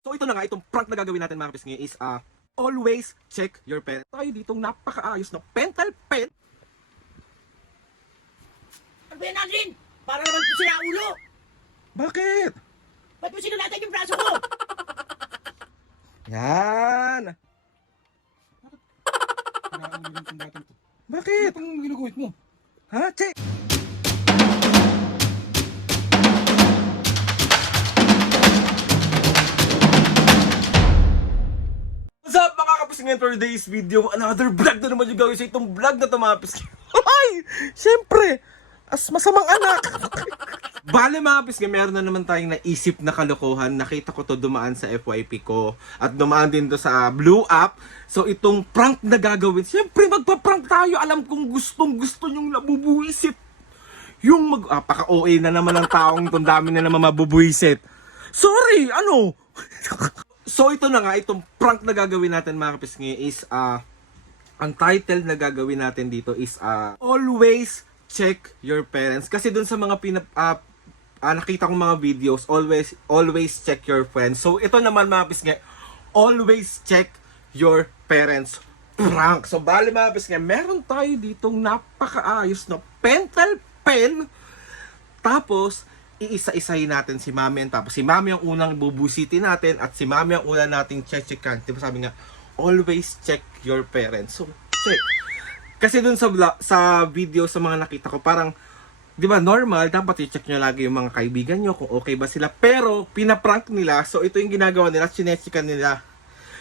So ito na nga, itong prank na gagawin natin mga kapisngi is always check your pen. Tayo ditong napakaayos na pentel pen. Ano ba yan, Aldrin? Para naman ito sila ulo. Bakit? Ba't mo sinulatan yung braso ko? Yan! Bakit? Ano pang ginagawit mo? Ha? Check! What's up mga kapisngi? For today's video, another vlog na naman yung gawin sa itong vlog na ito mga kapisngi. Ay! Siyempre! As masamang anak! Bale mga kapisngi, meron na naman tayong naisip na kalokohan. Nakita ko to dumaan sa FYP ko. At dumaan din to sa Blue App. So itong prank na gagawin, siyempre magpa-prank tayo. Alam kong gustong gusto nyong nabubuisit. Yung paka-OA na naman ng taong itong dami na naman mabubuisit. Sorry, ano? So ito na nga, itong prank na gagawin natin mga kapisngi is ang title na gagawin natin dito is always check your parents. Kasi dun sa mga nakita kong mga videos, always check your friends. So ito naman mga kapisngi, always check your parents prank. So bali mga kapisngi, meron tayo ditong napakaayos na pentel pen. Tapos iisa-isahin natin si Mami. Tapos si Mami ang unang bubusitin natin at si Mami ang unang nating check-checkan. Diba sabi nga, always check your parents. So, check. Kasi dun sa video, sa mga nakita ko, parang, di ba, normal, dapat i-check nyo lagi yung mga kaibigan nyo kung okay ba sila. Pero, pinaprank nila. So, ito yung ginagawa nila, chinechikan nila.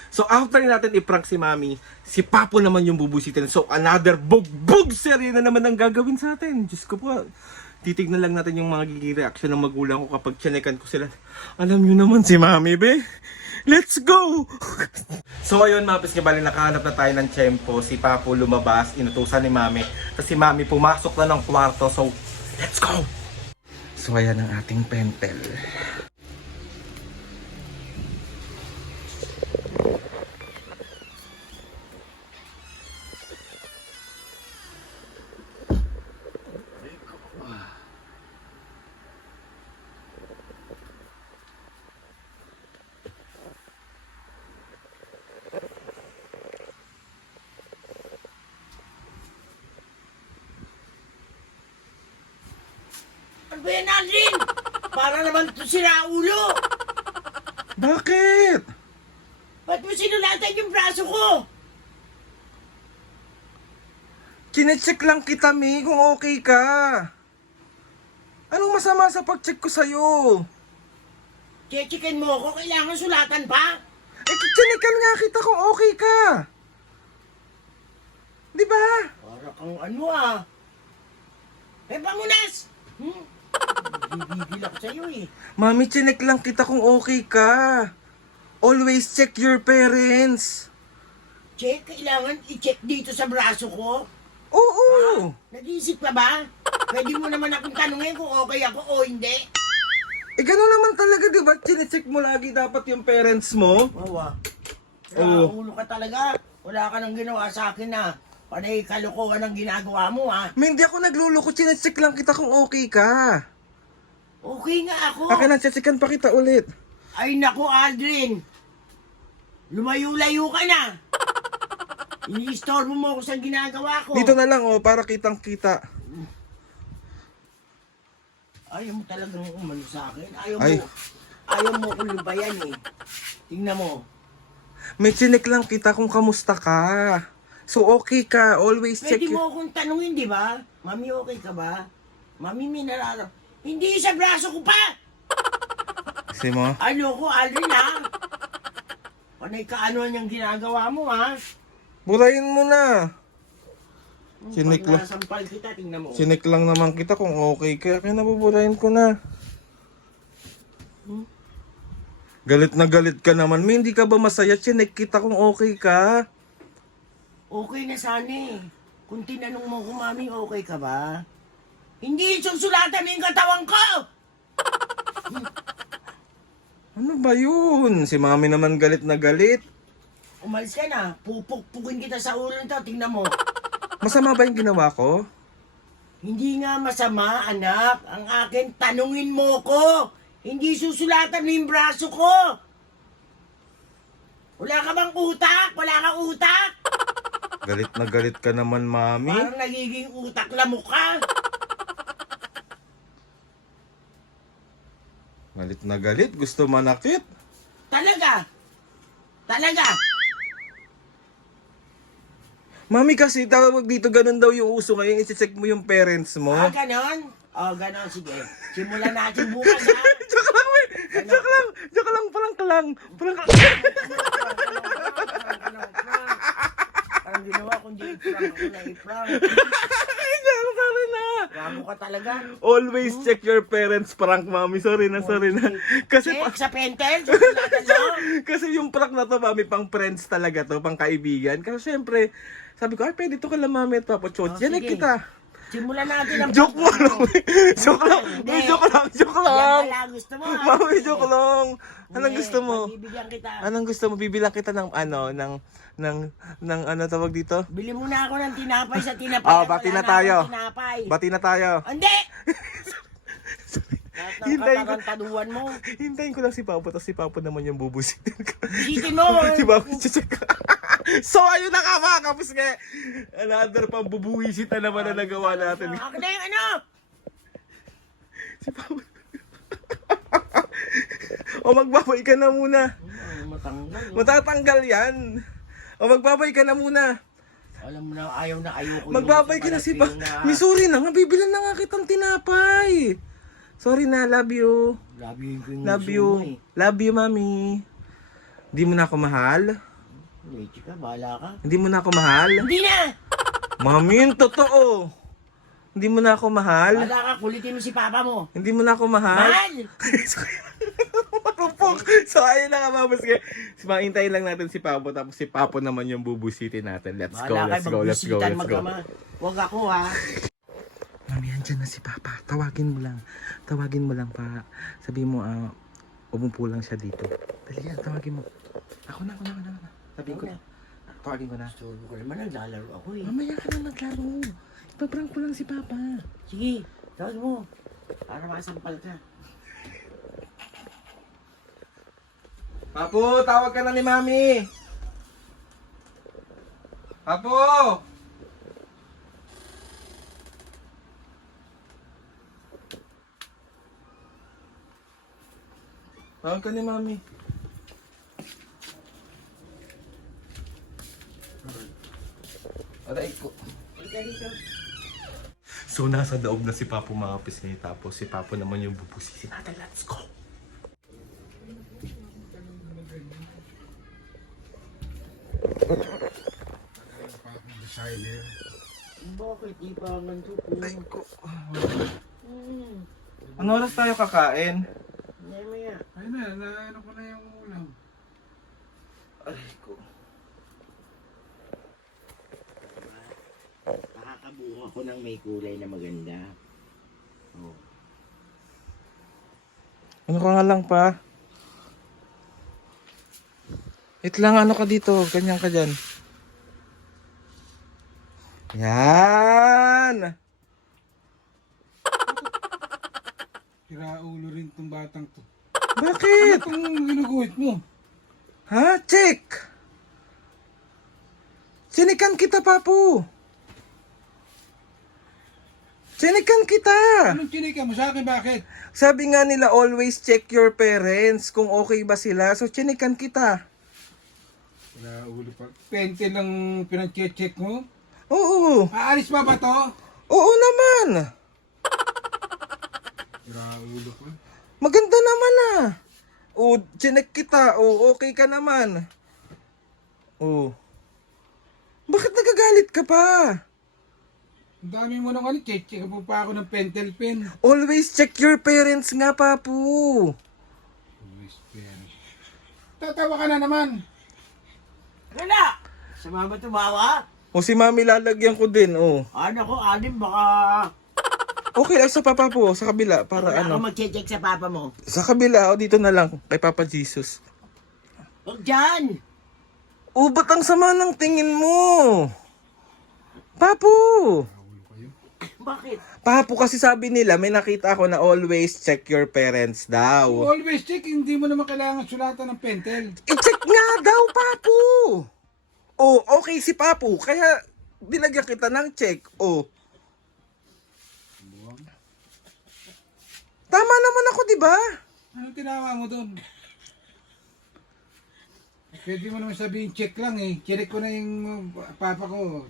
So, after natin i-prank si Mami, si Papo naman yung bubusitin. So, another bugbog serye na naman ang gagawin sa atin. Diyos ko po. Titignan lang natin yung mga giging reaction ng magulang ko kapag chinekan ko sila. Alam nyo naman si Mami, be. Let's go! So ayun mga pisngi, bali nakahanap na tayo ng tiyempo. Si Papo lumabas, inutusan ni Mami. Tapos si Mami pumasok na ng kwarto. So, let's go! So ayan ang ating pentel. Ano ba yan, Aldrin? Para naman ito sila ulo. Bakit? Ba't mo sinulatan yung braso ko? Chinecheck lang kita, Mi, kung okay ka. Anong masama sa pag-check ko sa'yo? Chechikin mo ako, kailangan sulatan pa? Chinekan nga kita kung okay ka. Di ba? Para kang ano Pamunas! Gigigil ako sa'yo eh. Mami, chinek lang kita kung okay ka. Always check your parents. Check, kailangan i-check dito sa braso ko. Oo. Nag-iisip ka ba? Pwede mo naman akong tanungin kung okay ako o hindi. Eh, gano'n naman talaga, di ba? Chinecheck mo lagi dapat yung parents mo. Wawa. Oo. Ulo ka talaga. Wala ka nang ginawa sa akin na. Panay kalokohan ang ginagawa mo May hindi ako nagluloko. Chinecheck lang kita kung okay ka. Okay nga ako. Akin na, checkan pa kita ulit. Ay naku, Aldrin. Lumayo-layo ka na. Iniistorbo mo ako sa ginagawa ko. Dito na lang, para kitang-kita. Ayaw mo talagang umano sa akin. Ay. Ayaw mo kung lubayan eh. Tingnan mo. May chinek lang kita kung kamusta ka. So, okay ka. Always check Pwede mo akong tanungin, di ba? Mami, okay ka ba? Mami, may nararap. Hindi sa braso ko pa! Kasi mo? Ano ko, Aldrin Panay kaano niyang ginagawa mo Burahin mo na. Chinek Pag lang. nasampal kita, tingnan mo. Chinek lang naman kita kung okay ka. Kaya nabuburahin ko na. Galit na galit ka naman. May hindi ka ba masaya? Chinek kita kung okay ka. Okay na sana eh. Kung tinanong mo kung mami, okay ka ba? Hindi susulatan mo yung katawan ko! Ano ba yun? Si Mami naman galit na galit. Umalis ka na. Pupukpukin kita sa ulo nito. Tingnan mo. Masama ba yung ginawa ko? Hindi nga masama, anak. Ang akin, tanungin mo ko. Hindi susulatan mo yung braso ko. Wala ka bang utak? Wala kang utak? Galit na galit ka naman, Mami. Parang nagiging utak lamok ka. Galit na galit. Gusto manakit. Talaga? Talaga? Mami, kasi tawag dito, ganun daw yung uso ngayon. Isi-check mo yung parents mo. Ah, ganon? Oh, ganon. Sige. Simulan natin bukas, ha? Joke lang, May. Joke lang. Joke lang. Prank lang. Parang ginawa kundi i-prank ako na i-prank. Sorry na. Ramo ka talaga. Always check your parents prank, Mami. Sorry na. Kasi Check sa pentel. Susulatan mo. kasi yung prank na to, Mami, pang friends talaga to, pang kaibigan. Kasi syempre, sabi ko, ay, pwede to kala Mami at Papa Chot. Oh, Yan sige. kita. Simulan natin ang Joke mo lang. Joke lang. Hindi. Joke Yan lang. pala gusto mo. ha? Mami, joke lang. Anong Hindi, gusto mo? Pagbibigyan kita. Anong gusto mo? Bibilang kita ng ano tawag dito? Bili muna ako ng tinapay sa tinapay. Oh, bati na tayo. Tinapay. Bati na tayo. Hindi! Lahat ng Hintayin ko. katarantaduan mo. Hintayin ko lang si Papo, tapos si Papo naman yung bubusitin ko. Bisitin mo. Si Papo, check. So, ayun na nga mga kapis nga. Another pang bubuwisit na naman na nagawa natin. Akin na yung ano? Si Papo. O magbabay ka na muna. Matanggal. Matatanggal yan. O magbabay ka na muna. Alam mo na, ayaw na ayoko. Magbabay ka na si Pa. Sorry na nga, bibilan na nga kitang tinapay. Sorry na, love you. Love you yung Love you. Love you, Mami. Hindi mo na ako mahal? Leche ka, bahala ka. Hindi mo na ako mahal? Hindi na! Mami, yung totoo. Hindi mo na ako mahal? Bahala ka, kulitin mo si papa mo. Hindi mo na ako mahal? Mahal! Marupok. So, ayun na nga, Mabos. Hintayin lang natin si Papo, tapos si Papo naman yung bubusitin natin. Let's go. Huwag ako ha. Mami, andyan na si Papa. Tawagin mo lang. Tawagin mo lang pa. Sabi mo, umupo lang siya dito. Dali yan, tawagin mo. Ako na. Sabihin ko na. Tawagin ko na. Sorry ko naman, naglalaro ako eh. Mamaya ka na naglaro. Ipaprank ko lang si Papa. Sige, tawag mo. Para masampal ka. Papo, tawag ka na ni Mami. Papo! Tawag ka ni Mami. Aray ko. So, nasa daob na si Papo mga pisngi. Tapos si Papo naman yung bubusisin natin. Let's go! Bakit? Di pa ganito po. Ay ko. Ano oras tayo kakain? Maya. Ay na, ano ko na yung ulam. Aray ko. Nakakabuo ako ng may kulay na maganda. Oh. Ano ka nga lang pa? Wait lang, ano ka dito? Ganyan ka dyan. Yan! Ulo rin tong batang to. Bakit? Ano itong ginuguhit mo? Ha? Check! Sinikan kita, Papu! Sinikan kita! Anong chinika mo sa akin? Bakit? Sabi nga nila, always check your parents kung okay ba sila. So, sinikan kita. Ulo pa. Pente lang pinag-check mo? Oo. Aalis pa ba to? Oo naman. Ulo pa. Maganda naman ah. Oo, chinek kita. Oo, okay ka naman. Oo. Bakit nagagalit ka pa? Ang dami mo nang ano, check mo pa ako ng pentel pen. Always check your parents nga, Papu. Always pen. Tatawa ka na naman. Wala! Sa mama tumawa? O si Mami lalagyan ko din, oh. Ano ko, anim baka... Okay, sa Papa po, sa kabila, para Wala ano. ako mag-check sa papa mo. Sa kabila, o dito na lang, kay Papa Jesus. Huwag dyan! Ba't ang sama ng tingin mo? Papu! bakit? Papo, kasi sabi nila, may nakita ako na always check your parents daw. Always check, hindi mo naman kailangan sulatan ng pentel. I-check nga daw, Papo. Oh, okay si Papo. Kaya, dinagyan kita ng check. Oh. Tama naman ako, di ba? Ano tinawa mo doon? Pwede mo naman sabihin check lang eh. Check ko na yung papa ko.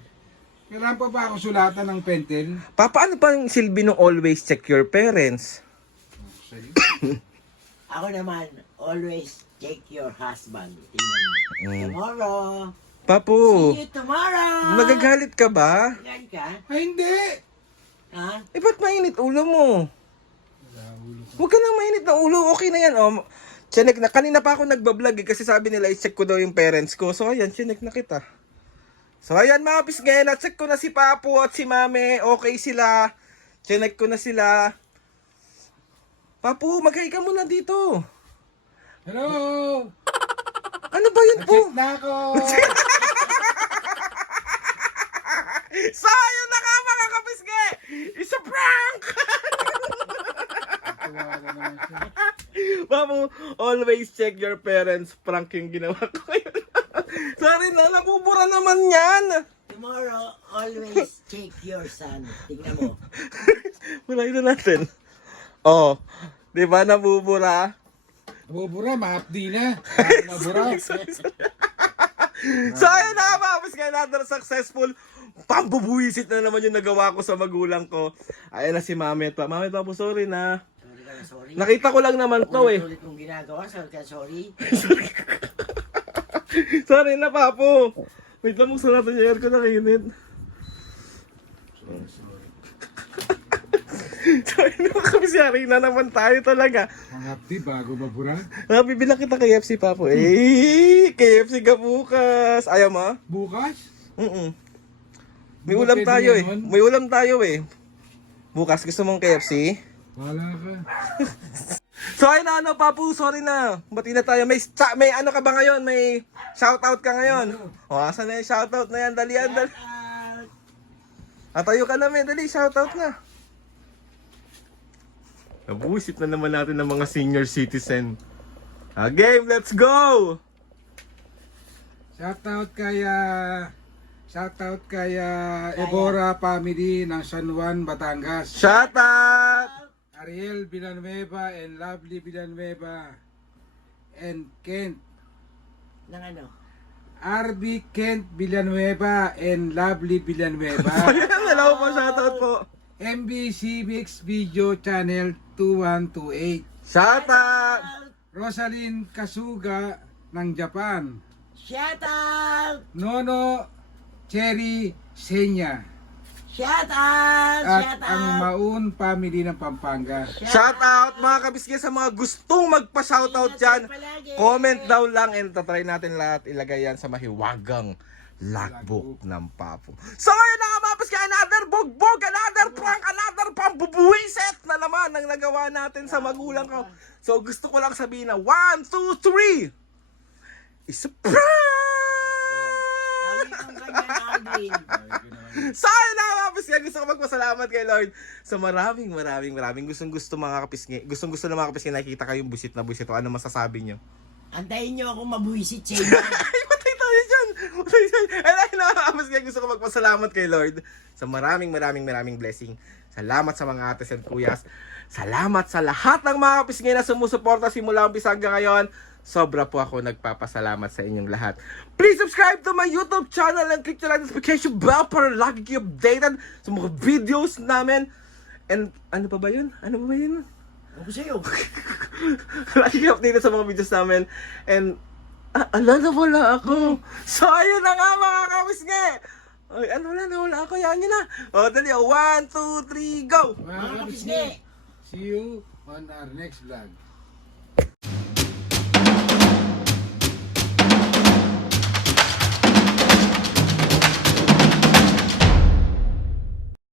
Kailangan pa ba ako sulatan ng pentel? Papa, ano pa yung silbi ng always check your parents? Sa'yo? Ako naman, always check your husband. Tingnan mo. Tomorrow. Papo, See you tomorrow. nagagalit ka ba? Gan ka? Ay hindi! Ha? Eh, ba't mainit ulo mo? Huwag ka nang mainit na ulo. Okay na yan. Oh, chinek na. Kanina pa ako nagbablog eh, kasi sabi nila i-check ko daw yung parents ko. So, ayan, chinek na kita. So, ayan mga pisngay, na-check ko na si Papo at si Mame. Okay sila. Chinek ko na sila. Papo, mag-hi ka muna dito. Hello! Ano ba yun po? Check na ako! So, ayun na nga mga kapisngay. It's a prank! Tuwa na naman siya. Papo, always check your parents. Prank yung ginawa ko ngayon. Sorry na, nabubura naman yan. Tomorrow, always check your son. Tingnan mo. Mulayin na natin. Oh, di ba nabubura? Mabura, mahapdi na. Mabura. So ayun na mga kapisngay, another successful pambubuwisit na naman yung nagawa ko sa magulang ko. Ayun na si Mami at Pa. Mami at Papo, sorry na. Sorry ka na, sorry. Nakita ko lang naman to eh. Ulit kong ginagawa, sorry ka, sorry. Sorry na, Papo. Wait lang, buksan natin yung aircon na kainit. Sorry na, kapisyari na naman tayo talaga. Mahapdi, bago mabura. Bibilang kita KFC, Papo. Eh, KFC ka bukas. Ayaw mo? Bukas? May Bukas ulam pwede tayo eh. naman. May ulam tayo eh. Bukas, gusto mong KFC? Wala ka. So ayun na, ano, Papu, sorry na. Bati na tayo. May ano ka ba ngayon? May shoutout ka ngayon? O, asan na yung shoutout na yan? Dali yan, dali. Atayo ka namin, dali, shoutout na. Nabusit na naman natin ng mga senior citizen. Game, let's go! Shoutout kay Ebora family ng San Juan, Batangas. Shoutout! Ariel Villanueva and Lovely Villanueva and Kent. Nang ano? RB Kent Villanueva and Lovely Villanueva. Ayan, hello po, shoutout po. MBC Mix Video Channel 2128. Shoutout! Rosalyn Kasuga ng Japan. Shout out! Nono Cherry Senya. Shout out! At Shout ang out! Maun family ng Pampanga. Shoutout mga kabisky sa mga gustong magpa-shoutout dyan. Comment daw lang and tatry natin lahat ilagay yan sa mahiwagang logbook ng Papo. So ngayon na nga mga kabisky, another bugbog, another prank, another pambubuwiset na naman ang nagawa natin sa magulang ko. So gusto ko lang sabihin na 1, 2, 3 It's a prank! Lagi kong ganyan, Alvin. So ayun na mga kapisngay, gusto ko magpasalamat kay Lord sa maraming gustong-gusto mga kapisngay. Gustong-gusto na mga kapisngay nakikita kayong busit na busit. O ano masasabi nyo? Antayin nyo akong mabuisit sa inyo. Ay, matay tayo dyan! Matay dyan! Ayun na mga kapisngay, gusto ko magpasalamat kay Lord sa maraming blessing. Salamat sa mga ates and kuyas. Salamat sa lahat ng mga kapisngay na sumusuporta simula umpisa hanggang ngayon. Sobra po ako nagpapasalamat sa inyong lahat. Please subscribe to my YouTube channel and click the notification bell para lagi kayo updated sa mga videos namin. And ano pa ba yun? Ako sa'yo. Lagi kayo updated sa mga videos namin. And wala ako. So ayun na nga mga kapisngay. Ay, wala ako. Yan yun na. O, dali. 1, 2, 3, go! Mga kapisngi. See you on our next vlog.